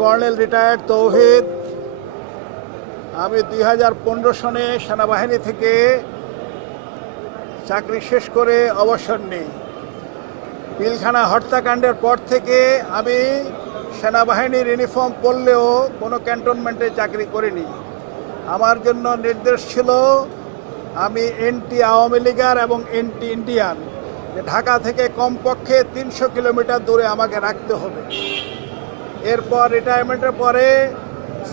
Colonel retired তৌহিদ। আমি দুই হাজার পনেরো সনে সেনাবাহিনী থেকে চাকরি শেষ করে অবসর নিই। পিলখানা হত্যাকাণ্ডের পর থেকে আমি সেনাবাহিনীর ইউনিফর্ম পরলেও কোনো ক্যান্টনমেন্টে চাকরি করিনি। আমার জন্য নির্দেশ ছিল আমি এনটি আওয়ামী লীগার এবং এনটি ইন্ডিয়ান। ঢাকা থেকে কমপক্ষে তিনশো কিলোমিটার দূরে আমাকে রাখতে হবে। এরপর রিটায়ারমেন্টের পরে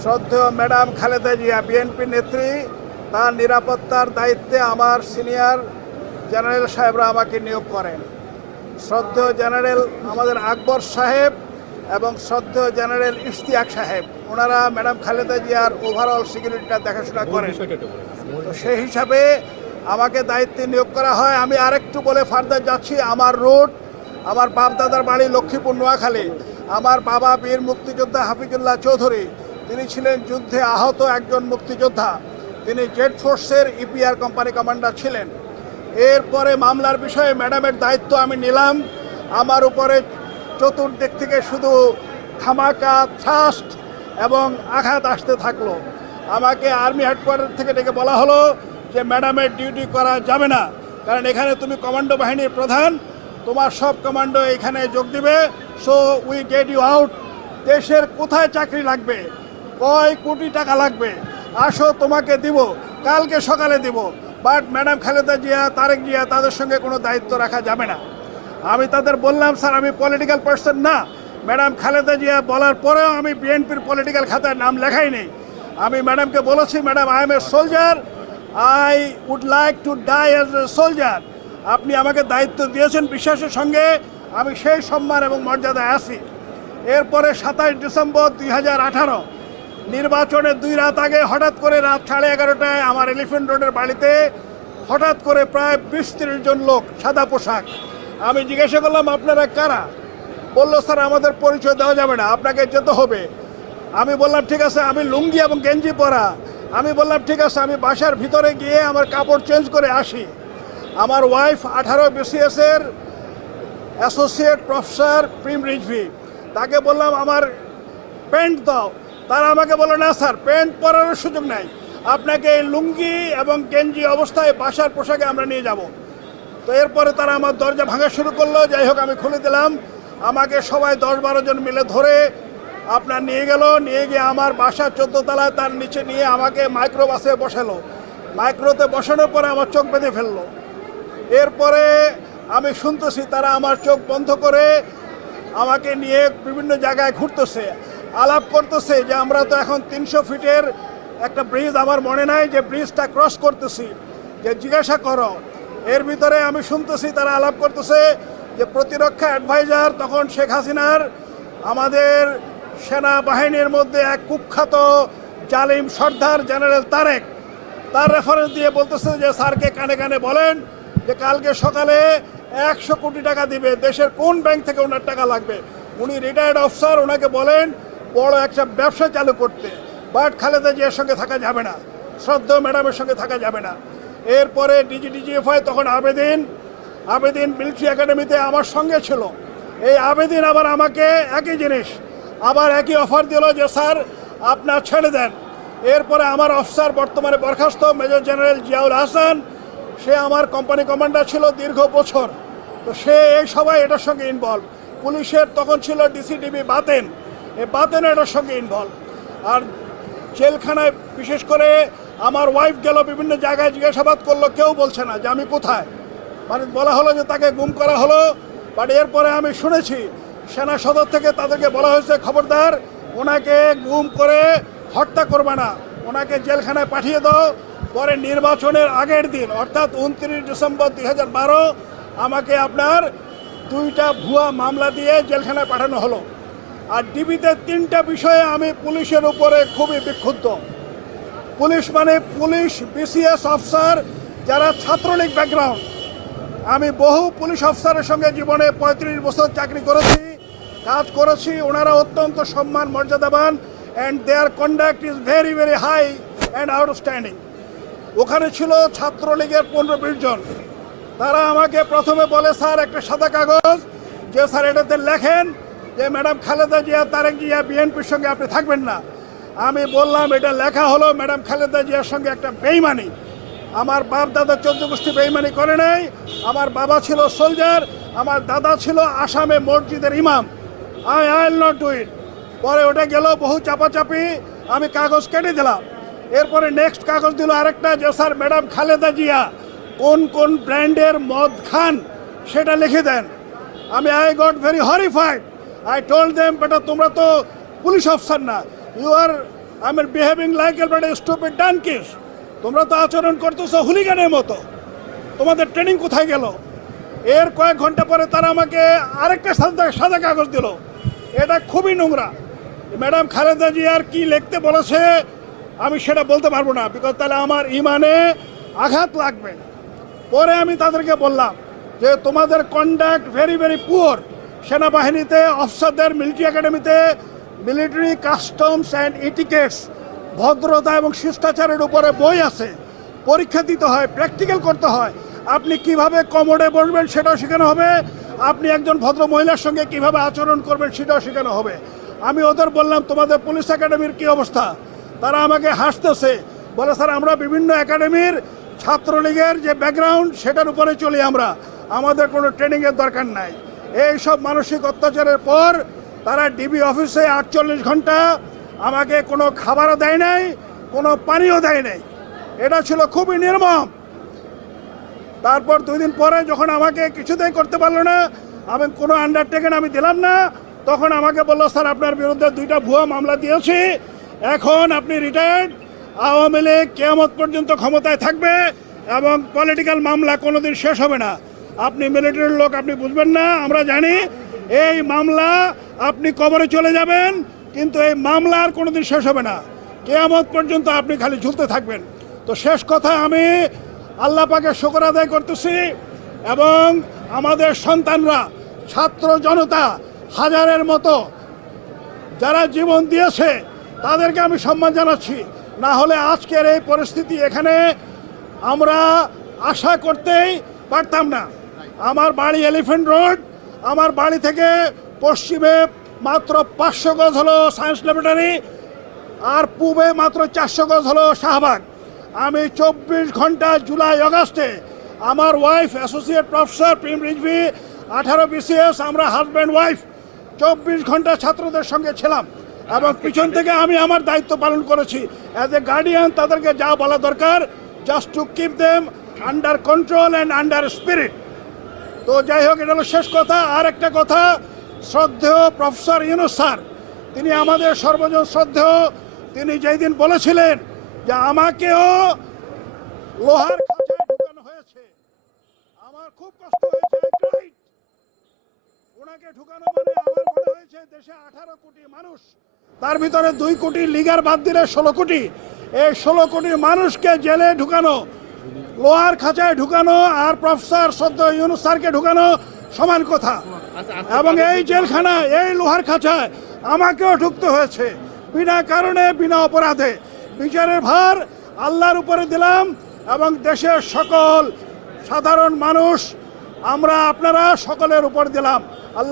শ্রদ্ধেয় ম্যাডাম খালেদা জিয়া বিএনপি নেত্রী তার নিরাপত্তার দায়িত্বে আমার সিনিয়র জেনারেল সাহেবরা আমাকে নিয়োগ করেন। শ্রদ্ধেয় জেনারেল আমাদের আকবর সাহেব এবং শ্রদ্ধেয় জেনারেল ইশতিয়াক সাহেব ওনারা ম্যাডাম খালেদা জিয়ার ওভারঅল সিকিউরিটিটা দেখাশোনা করেন। তো সেই হিসাবে আমাকে দায়িত্বে নিয়োগ করা হয়। আমি আরেকটু বলে ফার্দার যাচ্ছি আমার রুট আমার বাপ দাদার বাড়ি লক্ষ্মীপুর নোয়াখালী। আমার বাবা বীর মুক্তিযোদ্ধা হাফিজুল্লাহ চৌধুরী। তিনি ছিলেন যুদ্ধে আহত একজন মুক্তিযোদ্ধা। তিনি জেড ফোর্সের ইপিআর কোম্পানি কমান্ডার ছিলেন। এরপরে মামলার বিষয়ে ম্যাডামের দায়িত্ব আমি নিলাম। আমার উপরে চতুর্দিক থেকে শুধু ধামাকা থ্রাস্ট এবং আঘাত আসতে থাকল। আমাকে আর্মি হেডকোয়ার্টার থেকে ডেকে বলা হলো যে, ম্যাডামের ডিউটি করা যাবে না। কারণ এখানে তুমি কমান্ডো বাহিনীর প্রধান তোমার সব কমান্ডো এখানে যোগ দিবে। So we get you out দেশের কোথায় চাকরি লাগবে? কয় কোটি টাকা লাগবে? আসো, তোমাকে দিব। কালকে সকালে দিব। বাট ম্যাডাম খালেদা জিয়া, তারেক জিয়া, তাদের সঙ্গে কোনো দায়িত্ব রাখা যাবে না। আমি তাদের বললাম, স্যার, আমি পলিটিক্যাল পার্সন না। ম্যাডাম খালেদা জিয়া বলার পরেও আমি বিএনপির পলিটিক্যাল খাতায় নাম লেখাই নেই। আমি ম্যাডামকে বলেছি madam I am a soldier I would like to die as a soldier আপনি আমাকে দায়িত্ব দিয়েছেন বিশ্বাসের সঙ্গে, আমি সেই সম্মান এবং মর্যাদায় আছি। এরপরে সাতাশ ডিসেম্বর দুই হাজার আঠারো, নির্বাচনের দুই রাত আগে হঠাৎ করে রাত সাড়ে এগারোটায় আমার এলিফেন্ট রোডের বাড়িতে হঠাৎ করে প্রায় বিশ তিরিশ জন লোক সাদা পোশাক। আমি জিজ্ঞাসা করলাম, আপনারা কারা? বলল, স্যার, আমাদের পরিচয় দেওয়া যাবে না, আপনাকে যেতে হবে। আমি বললাম, ঠিক আছে, আমি লুঙ্গি এবং গেঞ্জি পরা। আমি বললাম, ঠিক আছে, আমি বাসার ভিতরে গিয়ে আমার কাপড় চেঞ্জ করে আসি। আমার ওয়াইফ আঠারো বিসিএসের অ্যাসোসিয়েট প্রফেসর প্রিম রিজভি তাকে বললাম, আমার প্যান্ট দাও। তারা আমাকে বলল, না স্যার প্যান্ট পরার সুযোগ নাই। আপনাকে লুঙ্গি এবং গেঞ্জি অবস্থায় বাসার পোশাকে আমরা নিয়ে যাব। তো এরপরে তারা আমার দরজা ভাঙা শুরু করল। যাই হোক, আমি খুলে দিলাম। আমাকে সবাই দশ বারো জন মিলে ধরে আপনার নিয়ে গেল। নিয়ে গিয়ে আমার বাসা চোদ্দ তলায় তার নিচে নিয়ে আমাকে মাইক্রোবাসে বসালো। মাইক্রোতে বসানোর পরে আমার চোখ বেঁধে ফেলল। এরপরে আমি শুনতেছি তারা আমার চোখ বন্ধ করে আমাকে নিয়ে বিভিন্ন জায়গায় ঘুরতেছে, আলাপ করতেছে যে আমরা তো এখন তিনশো ফিটের একটা ব্রিজ আমার মনে নাই যে ব্রিজটা ক্রস করতেছি। যে জিজ্ঞাসা করো। এর ভিতরে আমি শুনতেছি তারা আলাপ করতেছে যে প্রতিরক্ষা অ্যাডভাইজার তখন শেখ হাসিনার আমাদের সেনাবাহিনীর মধ্যে এক কুখ্যাত জালিম সর্দার জেনারেল তারেক, তার রেফারেন্স দিয়ে বলতেছে যে স্যারকে কানে কানে বলেন যে কালকে সকালে একশো কোটি টাকা দিবে, দেশের কোন ব্যাংক থেকে ওনার টাকা লাগবে? উনি রিটায়ার্ড অফিসার ওনাকে বলেন, বড় একটা ব্যবসা চালু করতে। বাট খালেদা জিয়ার সঙ্গে থাকা যাবে না। শ্রদ্ধ ম্যাডামের সঙ্গে থাকা যাবে না। এরপরে ডিজিডিজিএফআই তখন আবেদিন আবেদিন মিলিটারি একাডেমিতে আমার সঙ্গে ছিল। এই আবেদিন আবার আমাকে একই জিনিস, আবার একই অফার দিল যে, স্যার, আপনার ছেড়ে দেন। এরপরে আমার অফিসার বর্তমানে বরখাস্ত মেজর জেনারেল জিয়াউল হাসান সে আমার কোম্পানি কমান্ডার ছিল দীর্ঘ বছর। তো সে এই সবাই এটার সঙ্গে ইনভলভ পুলিশের তখন ছিল ডিসিডিবি বাতেন। এই বাতেন এটার সঙ্গে ইনভলভ আর জেলখানায় বিশেষ করে আমার ওয়াইফ গেল, বিভিন্ন জায়গায় জিজ্ঞাসাবাদ করল, কেউ বলছে না যে আমি কোথায়। মানে বলা হলো যে তাকে গুম করা হলো। বাট এরপরে আমি শুনেছি, সেনা সদর থেকে তাদেরকে বলা হয়েছে, খবরদার, ওনাকে গুম করে হত্যা করবে না। ওনাকে জেলখানায় পাঠিয়ে দাও। পরে নির্বাচনের আগের দিন, অর্থাৎ উনত্রিশ ডিসেম্বর দুই হাজার বারো, আমাকে আপনার দুইটা ভুয়া মামলা দিয়ে জেলখানায় পাঠানো হলো। আর ডিবিতে তিনটা বিষয়ে আমি পুলিশের উপরে খুবই বিক্ষুব্ধ। পুলিশ মানে পুলিশ বিসিএস অফিসার যারা ছাত্রলীগ ব্যাকগ্রাউন্ড। আমি বহু পুলিশ অফিসারের সঙ্গে জীবনে পঁয়ত্রিশ বছর চাকরি করেছি, কাজ করেছি, ওনারা অত্যন্ত সম্মান, মর্যাদাবান and their conduct is very very high and outstanding ওখানে ছিল ছাত্রলীগের পনেরো বিশ জন। তারা আমাকে প্রথমে বলে, স্যার, একটা সাদা কাগজ। যে স্যার এটাতে লেখেন যে, ম্যাডাম খালেদা জিয়া, তারেক জিয়া, বিএনপির সঙ্গে আপনি থাকবেন না। আমি বললাম, এটা লেখা হলো ম্যাডাম খালেদা জিয়ার সঙ্গে একটা বেইমানি। আমার বাপ দাদা চোদ্দ গোষ্ঠী বেইমানি করে নাই। আমার বাবা ছিল সোলজার, আমার দাদা ছিল আসামে মসজিদের ইমাম। I I not do it. পরে ওটা গেল, বহু চাপাচাপি, আমি কাগজ কেটে দিলাম। এরপরে নেক্সট কাগজ দিল আরেকটা, যে স্যার ম্যাডাম খালেদা জিয়া, কোন কোন ব্র্যান্ডের মদ খান সেটা লিখে দেন। আমি I got very horrified I told them বেটা, তোমরা তো পুলিশ অফিসার না। You are I am behaving like a বেটা স্টুপিড ডানকিস তোমরা তো আচরণ করতেছো হুলিগানের মতো। তোমাদের ট্রেনিং কোথায় গেল? এর কয়েক ঘণ্টা পরে তারা আমাকে আরেকটা সাদা সাদা কাগজ দিল। এটা খুবই নোংরা। ম্যাডাম খালেদা জিয়ার কি লিখতে বলেছে আমি সেটা বলতে পারব না বিকজ তাহলে আমার ইমানে আঘাত লাগবে। পরে আমি তাদেরকে বললাম যে, তোমাদের কন্ডাক্ট ভেরি ভেরি পুয়ার সেনাবাহিনীতে অফিসারদের মিলিটারি একাডেমিতে মিলিটারি কাস্টমস অ্যান্ড ইটিকেটস ভদ্রতা এবং শিষ্টাচারের উপরে বই আছে। পরীক্ষা দিতে হয় প্র্যাকটিক্যাল করতে হয়। আপনি কীভাবে কমোডে বসবেন সেটাও শেখানো হবে। আপনি একজন ভদ্র মহিলার সঙ্গে কীভাবে আচরণ করবেন সেটাও শেখানো হবে। আমি ওদের বললাম, তোমাদের পুলিশ একাডেমির কি অবস্থা? তারা আমাকে হাসতেছে। বলে, স্যার, আমরা বিভিন্ন একাডেমির ছাত্রলীগের যে ব্যাকগ্রাউন্ড সেটার উপরে চলি আমরা। আমাদের কোনো ট্রেনিংয়ের দরকার নাই। এই সব মানসিক অত্যাচারের পর তারা ডিবি অফিসে আটচল্লিশ ঘণ্টা আমাকে কোনো খাবারও দেয় নাই, কোনো পানিও দেয় নাই। এটা ছিল খুবই নির্মম। তারপর দুই দিন পরে যখন আমাকে কিছুতেই করতে পারল না, আমি কোনো আন্ডারটেকেন আমি দিলাম না, তখন আমাকে বলল, স্যার, আপনার বিরুদ্ধে দুইটা ভুয়া মামলা দিয়েছি। এখন আপনি রিটায়ার্ড আওয়ামী লীগ কেয়ামত পর্যন্ত ক্ষমতায় থাকবে এবং পলিটিক্যাল মামলা কোনোদিন শেষ হবে না। আপনি মিলিটারির লোক, আপনি বুঝবেন না, আমরা জানি এই মামলা আপনি কবরে চলে যাবেন, কিন্তু এই মামলা আর কোনোদিন শেষ হবে না। কেয়ামত পর্যন্ত আপনি খালি ঝুলতে থাকবেন। তো শেষ কথা আমি আল্লাহ পাকে শুকর আদায় করতেছি এবং আমাদের সন্তানরা, ছাত্র জনতা, হাজারের মতো যারা জীবন দিয়েছে তাদেরকে আমি সম্মান জানাচ্ছি। না হলে আজকের এই পরিস্থিতি এখানে আমরা আশা করতেই পারতাম না। আমার বাড়ি এলিফেন্ট রোড, আমার বাড়ি থেকে পশ্চিমে মাত্র পাঁচশো গজ হলো সায়েন্স ল্যাবরেটরি আর পূবে মাত্র চারশো গজ হলো শাহবাগ। আমি চব্বিশ ঘণ্টা জুলাই আগস্টে আমার wife associate professor Prem Rizvi, আঠারো বিসিএস আমরা হাজব্যান্ড ওয়াইফ চব্বিশ ঘণ্টা ছাত্রদের সঙ্গে ছিলাম। এবং পিছন থেকে আমি আমার দায়িত্ব পালন করেছি। অ্যাজ এ গার্ডিয়ান তাদেরকে যা বলা দরকার just to keep them under control and under spirit তো যাই হোক, এটা হলো শেষ কথা। আর একটা কথা, শ্রদ্ধেয় প্রফেসর ইউনুস স্যার, তিনি আমাদের সর্বজন শ্রদ্ধেয়। তিনি যেই দিন বলেছিলেন যে, আমাকেও লোহার খাঁচায় ঢুকানো হয়েছে। আমার খুব কষ্ট হয়েছে ওনাকে ঢুকানো মানে আমার মনে হয়েছে দেশে আঠারো কোটি মানুষ তার ভিতরে দুই কোটি লিগার বাদ দিলে ষোলো কোটি। এই ষোলো কোটি মানুষকে জেলে ঢুকানো লোহার খাঁচায় ঢুকানো আর প্রফেসর সদ্য ইউনুস স্যারকে ঢুকানো সমান কথা। এবং এই জেলখানা এই লোহার খাঁচায় আমাকেও ঢুকতে হয়েছে। বিনা কারণে বিনা অপরাধে। বিচারের ভার আল্লাহর উপরে দিলাম এবং দেশের সকল সাধারণ মানুষ আমরা আপনারা সকলের উপর দিলাম। আল্লাহ